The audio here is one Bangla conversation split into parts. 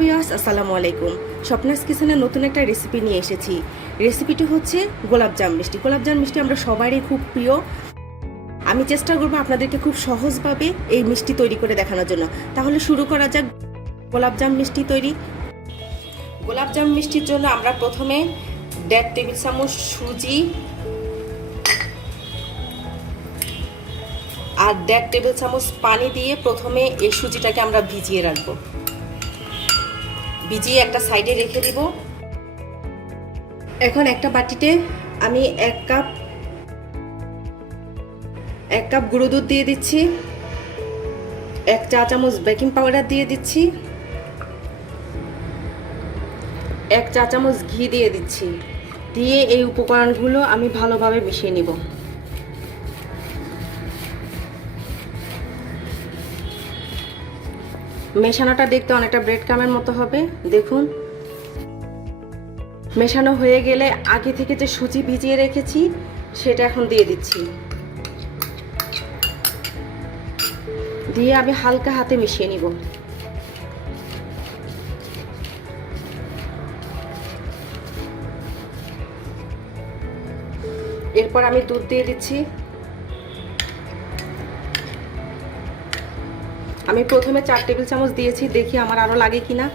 বিয়াস আসসালামু আলাইকুম। স্বপ্নাস কিচেনের নতুন একটা রেসিপি নিয়ে এসেছি। রেসিপিটি হচ্ছে গোলাপজাম মিষ্টি। গোলাপজাম মিষ্টি আমরা সবারই খুব প্রিয়। আমি চেষ্টা করব আপনাদেরকে খুব সহজভাবে এই মিষ্টি তৈরি করে দেখানোর জন্য। তাহলে শুরু করা যাক। গোলাপজাম মিষ্টি তৈরি। গোলাপজাম মিষ্টির জন্য আমরা প্রথমে দেড় টেবিল চামচ সুজি আর দেড় টেবিল চামচ পানি দিয়ে প্রথমে এই সুজিটাকে আমরা ভিজিয়ে রাখব। ভিজিয়ে একটা সাইডে রেখে দিব। এখন একটা বাটিতে আমি এক কাপ এক কাপ গুঁড়ো দুধ দিয়ে দিচ্ছি, এক চা চামচ বেকিং পাউডার দিয়ে দিচ্ছি, এক চা চামচ ঘি দিয়ে দিচ্ছি। দিয়ে এই উপকরণগুলো আমি ভালোভাবে মিশিয়ে নিব। মেশানোটা দেখতে অনেকটা ব্রেড কামের মতো হবে, দেখুন। মেশানো হয়ে গেলে আগে থেকে যে সুজি ভিজিয়ে রেখেছি, সেটা এখন দিয়ে দিচ্ছি। দিয়ে আমি হালকা হাতে মিশিয়ে নিব। এরপর আমি দুধ দিয়ে দিচ্ছি। আমি প্রথমে চার টেবিল চামচ দিয়েছি, দেখি আমার আরও লাগে কিনা।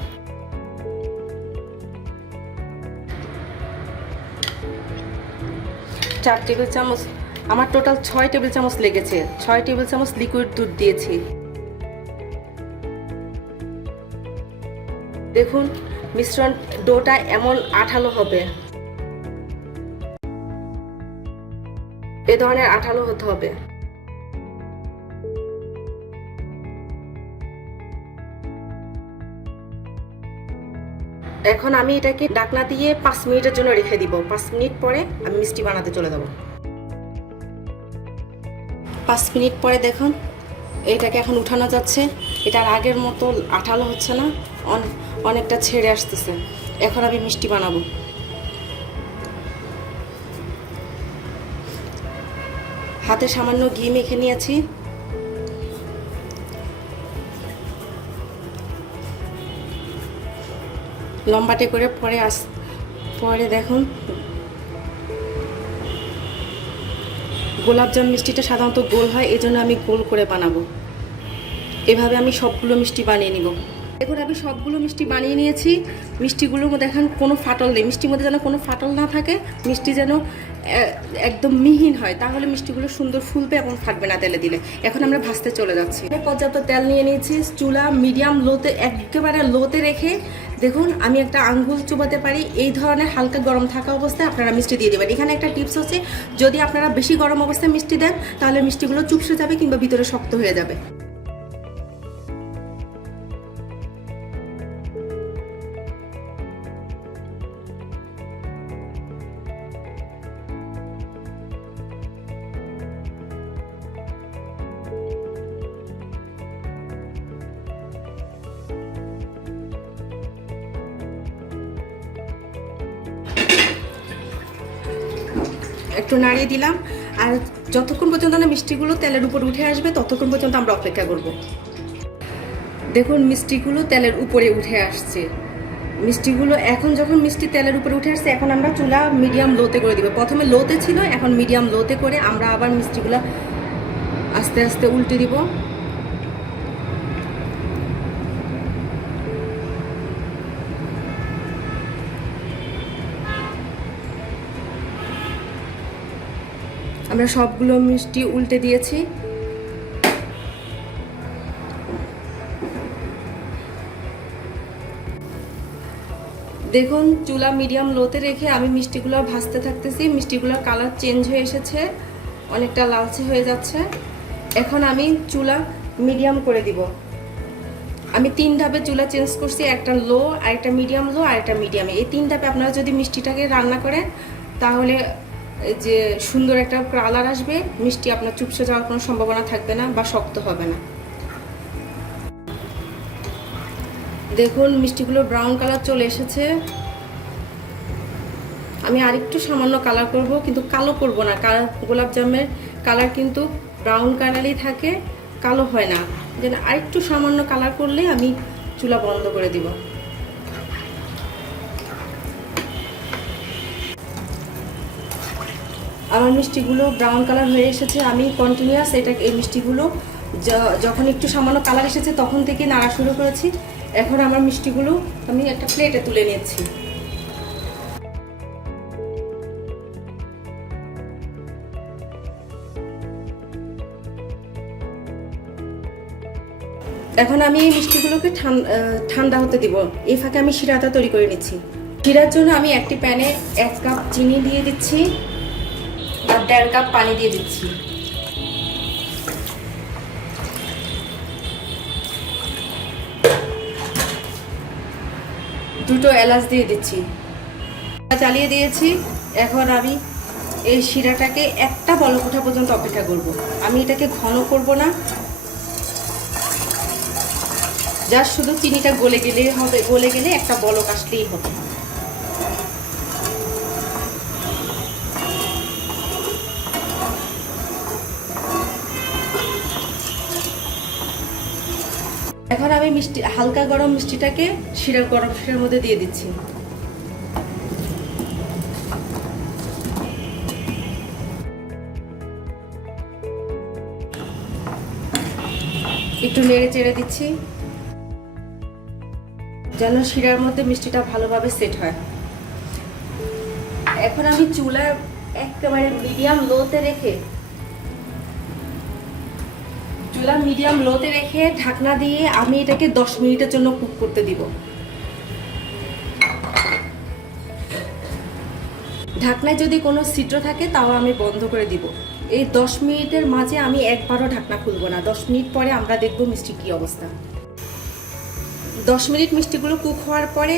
চার টেবিল চামচ, আমার টোটাল ছয় টেবিল চামচ লেগেছে। ছয় টেবিল চামচ লিকুইড দুধ দিয়েছি। দেখুন, মিশ্রণ ডোটা এমন আঠালো হবে। এ ধরনের আঠালো হতে হবে। এখন আমি এটাকে ডাকনা দিয়ে পাঁচ মিনিটের জন্য রেখে দিব। পাঁচ মিনিট পরে আমি মিষ্টি বানাতে চলে যাব। পাঁচ মিনিট পরে দেখুন, এটাকে এখন উঠানো যাচ্ছে। এটার আগের মতো আঠালো হচ্ছে না অনেকটা ছেড়ে আসতেছে। এখন আমি মিষ্টি বানাবো। হাতে সামান্য ঘি মেখে নিয়েছি। লম্বাটে করে পরে আস, পরে দেখুন। গোলাপজাম মিষ্টিটা সাধারণত গোল হয় এই জন্য আমি গোল করে বানাবো। এভাবে আমি সবগুলো মিষ্টি বানিয়ে নিব। দেখুন, আমি সবগুলো মিষ্টি বানিয়ে নিয়েছি। মিষ্টিগুলোর মধ্যে এখন কোনো ফাটল নেই। মিষ্টির মধ্যে যেন কোনো ফাটল না থাকে, মিষ্টি যেন একদম মিহিন হয়, তাহলে মিষ্টিগুলো সুন্দর ফুলবে এবং ফাটবে না তেলে দিলে। এখন আমরা ভাজতে চলে যাচ্ছি। পর্যাপ্ত তেল নিয়ে নিয়েছি, চুলা মিডিয়াম লোতে, একেবারে লোতে রেখে দেখুন, আমি একটা আঙ্গুল চুবাতে পারি। এই ধরনের হালকা গরম থাকা অবস্থায় আপনারা মিষ্টি দিয়ে দেবেন। এখানে একটা টিপস হচ্ছে যদি আপনারা বেশি গরম অবস্থায় মিষ্টি দেন, তাহলে মিষ্টিগুলো চুপসে যাবে কিংবা ভিতরে শক্ত হয়ে যাবে। একটু নাড়িয়ে দিলাম। আর যতক্ষণ পর্যন্ত না মিষ্টিগুলো তেলের উপর উঠে আসবে, ততক্ষণ পর্যন্ত আমরা অপেক্ষা করব। দেখুন, মিষ্টিগুলো তেলের উপরে উঠে আসছে। মিষ্টিগুলো এখন যখন মিষ্টি তেলের উপরে উঠে আসছে, এখন আমরা চুলা মিডিয়াম লোতে করে দিব। প্রথমে লোতে ছিল, এখন মিডিয়াম লোতে করে আমরা আবার মিষ্টিগুলো আস্তে আস্তে উল্টে দিব। আমরা সবগুলো মিষ্টি উল্টে দিয়েছি। দেখুন, চুলা মিডিয়াম লোতে রেখে আমি মিষ্টিগুলো ভাজতে থাকতেছি। মিষ্টিগুলোর কালার চেঞ্জ হয়ে এসেছে। অনেকটা লালচে হয়ে যাচ্ছে। এখন আমি চুলা মিডিয়াম করে দিব। আমি তিন ধাপে চুলা চেঞ্জ করছি, একটা লো আর একটা মিডিয়াম লো আর একটা মিডিয়ামে এই তিন ধাপে আপনারা যদি মিষ্টিটাকে রান্না করেন, তাহলে যে সুন্দর একটা কালার আসবে, মিষ্টি আপনার চুপসে যাওয়ার কোনো সম্ভাবনা থাকবে না বা শক্ত হবে না। দেখুন, মিষ্টিগুলো ব্রাউন কালার চলে এসেছে। আমি আরেকটু সামান্য কালার করব, কিন্তু কালো করব না। কালার গোলাপ জামের কালার কিন্তু ব্রাউন কালারই থাকে, কালো হয় না। যেন আরেকটু সামান্য কালার করলে আমি চুলা বন্ধ করে দিব। আমার মিষ্টিগুলো ব্রাউন কালার হয়ে এসেছে, আমি কন্টিনিউয়াস এটা, এই মিষ্টিগুলো যখন একটু সামান্য কালার এসেছে তখন থেকে নাড়া শুরু করেছি। এখন আমার মিষ্টিগুলো আমি একটা প্লেটে তুলে নিচ্ছি। এখন আমি এই মিষ্টিগুলোকে ঠান্ডা হতে দিব। এই ফাঁকে আমি শিরাটা তৈরি করে নিচ্ছি। শিরার জন্য আমি একটি প্যানে এক কাপ চিনি দিয়ে দিচ্ছি। দেড় কাপ পানি দিয়ে দিচ্ছি। দুটো এলাচ দিয়ে দিচ্ছি। চালিয়ে দিয়েছি। এখন আমি এই শিরাটাকে একটা বলক ওঠা পর্যন্ত অপেক্ষা করব। আমি এটাকে ঘন করব না। জাস্ট শুধু চিনিটা গলে গেলেই হবে, গলে গেলে একটা বলক আসলেই হবে। এখন আমি মিষ্টি, হালকা গরম মিষ্টিটাকে শিরা গরম মধ্যে দিয়ে দিচ্ছি। একটু নেড়ে চেড়ে দিচ্ছি। যেন শিরার মধ্যে মিষ্টিটা ভালোভাবে সেট হয়। এখন আমি চুলা একেবারে মিডিয়াম লোতে রেখে চুলা মিডিয়াম লোতে রেখে ঢাকনা দিয়ে আমি এটাকে দশ মিনিটের জন্য কুক করতে দিব। ঢাকনায় যদি কোনো ছিদ্র থাকে, তাও আমি বন্ধ করে দিব। এই দশ মিনিটের মাঝে আমি একবারও ঢাকনা খুলবো না। দশ মিনিট পরে আমরা দেখব মিষ্টি কী অবস্থা। দশ মিনিট মিষ্টিগুলো কুক হওয়ার পরে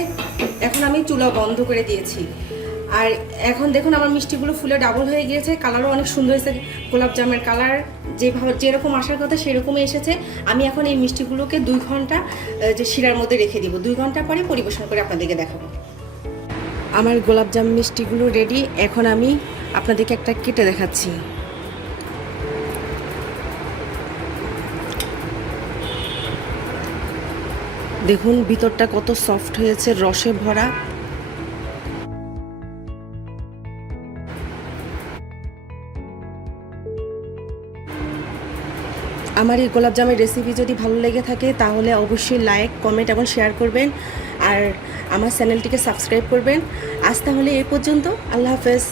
এখন আমি চুলা বন্ধ করে দিয়েছি। আর এখন দেখুন আমার মিষ্টিগুলো ফুলে ডাবল হয়ে গিয়েছে কালারও অনেক সুন্দর হয়েছে। গোলাপ জামের কালার যেভাবে যেরকম আসার কথা সেরকমই এসেছে। আমি এখন এই মিষ্টিগুলোকে দুই ঘণ্টা যে শিরার মধ্যে রেখে দিব। দুই ঘণ্টা পরে পরিবেশন করে আপনাদেরকে দেখাবো। আমার গোলাপ জাম মিষ্টিগুলো রেডি এখন আমি আপনাদেরকে একটা কেটে দেখাচ্ছি। দেখুন, ভিতরটা কত সফট হয়েছে, রসে ভরা। আমার এই গোলাপ জামের রেসিপি যদি ভালো লেগে থাকে, তাহলে অবশ্যই লাইক কমেন্ট এবং শেয়ার করবেন। আর আমার চ্যানেলটিকে সাবস্ক্রাইব করবেন। আজ তাহলে এ পর্যন্ত। আল্লাহ হাফেজ।